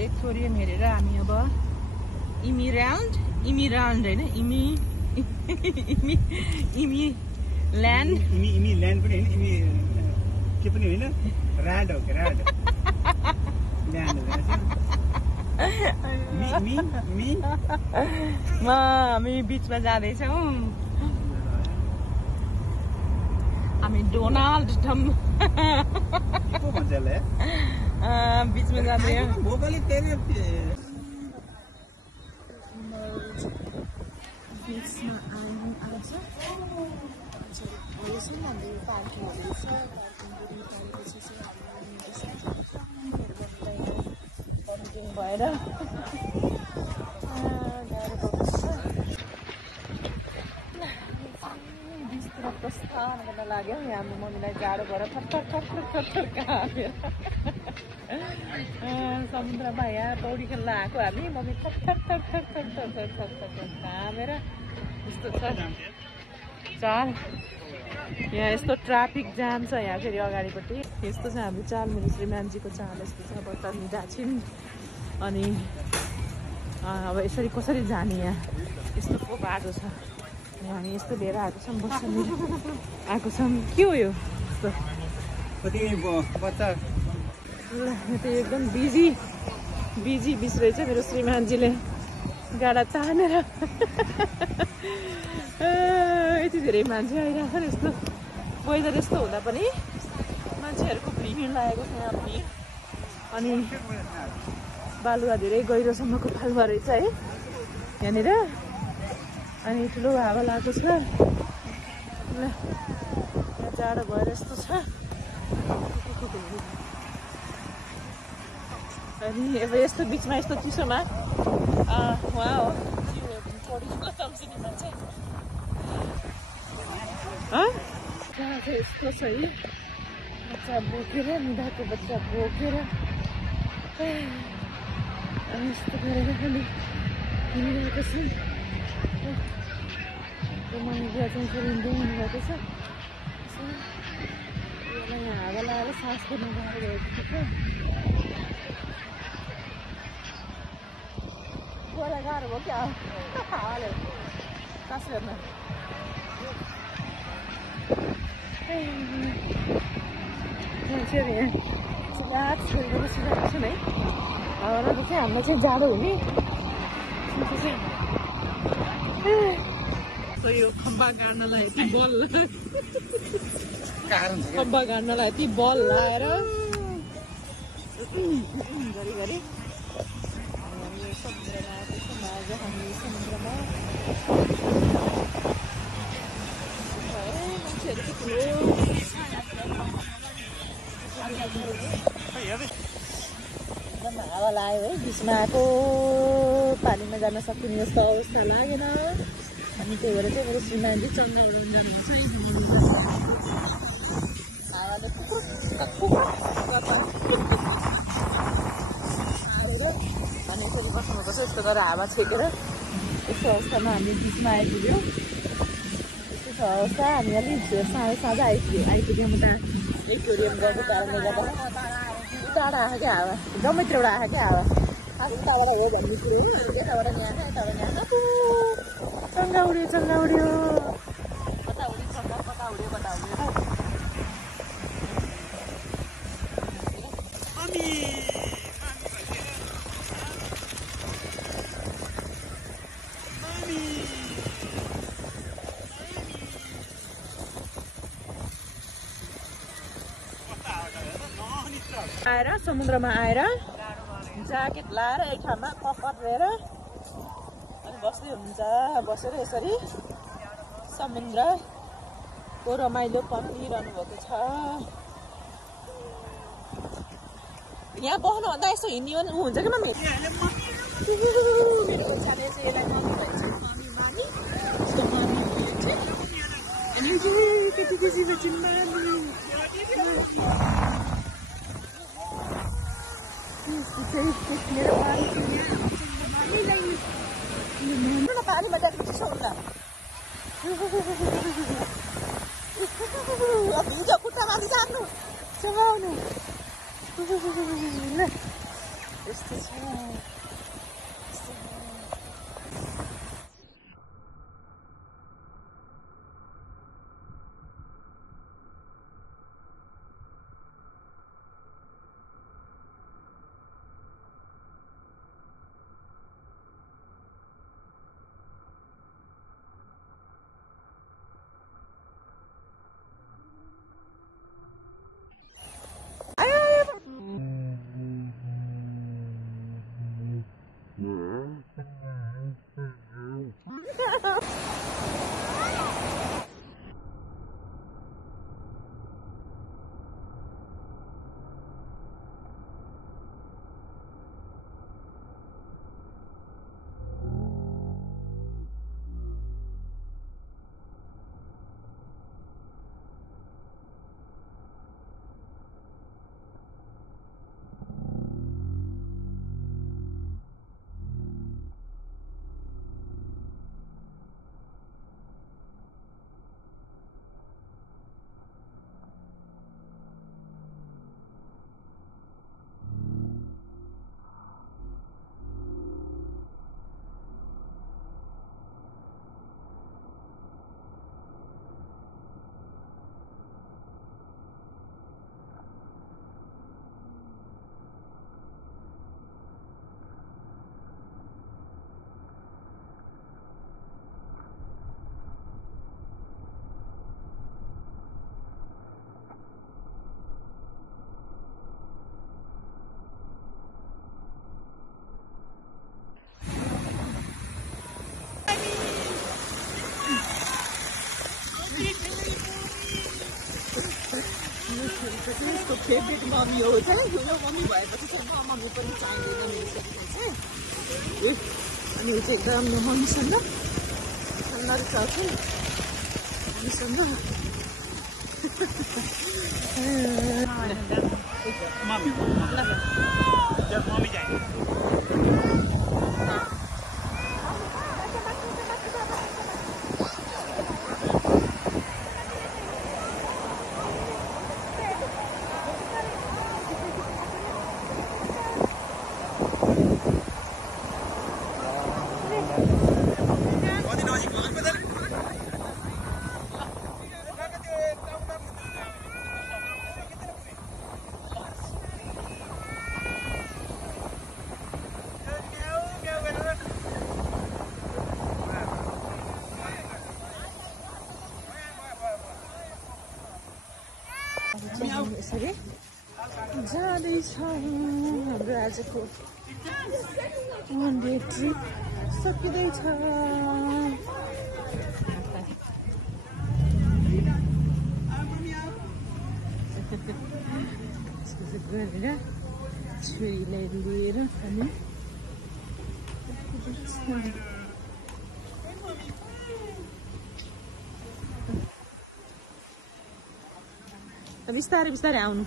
aquarium हेरेर हामी अब इमिराल्ड होइन इमी ल्यान्ड पनि होइन के पनि होइन राड हो राड हामी बिचमा जाँदैछौँ हामी डोनाल्ड ट्रम्प बिचमा जाँदैछौँ बिचमा आयौँ आज अहिलेसम्म हाम्रो यो पार्किङ हुँदैछ पार्किङ भएर गाह्रो पर्छ बिचतिर प्रस्थान गर्न लाग्यो हाम्रो मम्मीलाई जाडो भएर थर कामेर समुद्रमा यहाँ पौडी खेल्न आएको हामी मम्मी थर कामेर यस्तो छ चाल यहाँ यस्तो ट्राफिक जाम छ यहाँ फेरि अगाडिपट्टि यस्तो छ हाम्रो चाल मेरो श्रीमानजीको चाल यस्तो छ बटरनिदा छिन् अनि अब यसरी कसरी जाने यहाँ यस्तो पो बाटो छ हामी यस्तो लिएर आएको छौँ बस्नु आएको छौँ के हो यो यस्तो ल यो त एकदम बिजी बिच रहेछ मेरो श्रीमानजीले गाडा तानेर यति धेरै मान्छे आइरहेको छ यस्तो वेदर यस्तो हुँदा पनि मान्छेहरूको भिड लागेको छ यहाँ पनि अनि बालुवा धेरै गहिरोसम्मको बालुवा रहेछ है यहाँनिर अनि ठुलो हावा लागेको छ ल यहाँ जाडो भएर यस्तो छ अनि अब यस्तो बिचमा यस्तो चिसोमा उहाँ हो यस्तो छ है बच्चा बोकेर निधाको बच्चा बोकेर अनि यस्तो गरेर खालि हिँडिरहेको छ मैले बिहा चाहिँ फेरि हिँड्दै हिँडिरहेको छ यसलाई यहाँ हावा लगाएर सास गर्न गाह्रो भएको छ मलाई गाह्रो भयो क्या हावाले सास गर्न छोडेर बसिरहेको छु है हावालाई चाहिँ हामीलाई चाहिँ जाडो हुने यो खम्बा गाड्नलाई यति बल खम्बा गाड्नलाई यति बल लाएर घरिघरि हामी समुद्रमा आएको छौँ आज हामी समुद्रमा मान्छेहरू ठुलो एकदम हावा लाग्यो है बिचमा आएको पानीमा जान सकिने जस्तो अवस्था लागेन अनि त्यही भएर चाहिँ मेरो श्रीमानजी चङ्गा उडाउनु जानुहुन्छ हावाले अनि यसरी बस्नुपर्छ यस्तो गरेर हावा छेकेर यस्तो अवस्थामा हामी बिचमा आइपुग्यौँ यस्तो छ अवस्था हामी अलिक साँझ आइपुग्यौँ उता एक्वेरियम गएको कारणले गर्दा उताबाट आएको क्या हावा डमैत्रबाट आएको क्या हावा उताबाट हो भन्ने कुरो हो यताबाट यहाँ यताबाट यहाँ चङ्गा उड्यो कता उड्यो आएर समुद्रमा आएर ज्याकेट लाएर एक ठाउँमा ककरेर अनि बस्दै हुन्छ बसेर यसरी समुद्रको रमाइलो पक्रिरहनु भएको छ यहाँ बस्नुभन्दा यसो हिँड्ने हो हुन्छ कि मम्मी मेरो बच्चाले चाहिँ यसलाई मामी भन्छ मामी अनि कति खुसी बच्ची पानी में जाकर छोड़ना अभी जो कुत्ता मारी जानु चलाउनु यस्तो छ फेभरेट मम्मी हो चाहिँ यो मम्मी भएपछि चाहिँ मम्मी पनि चाहिँदैन मेरो चाहिँ अनि ऊ चाहिँ एकदम यो मम्मीसँग ठन्डा रहेछ मम्मीसँग मम्मी चाहिए यसरी जाँदैछ हाम्रो आजको वान डे ट्रिप सकिँदैछ गरेर छोरीलाई लिएर हामी बिस्तारै बिस्तारै आउनु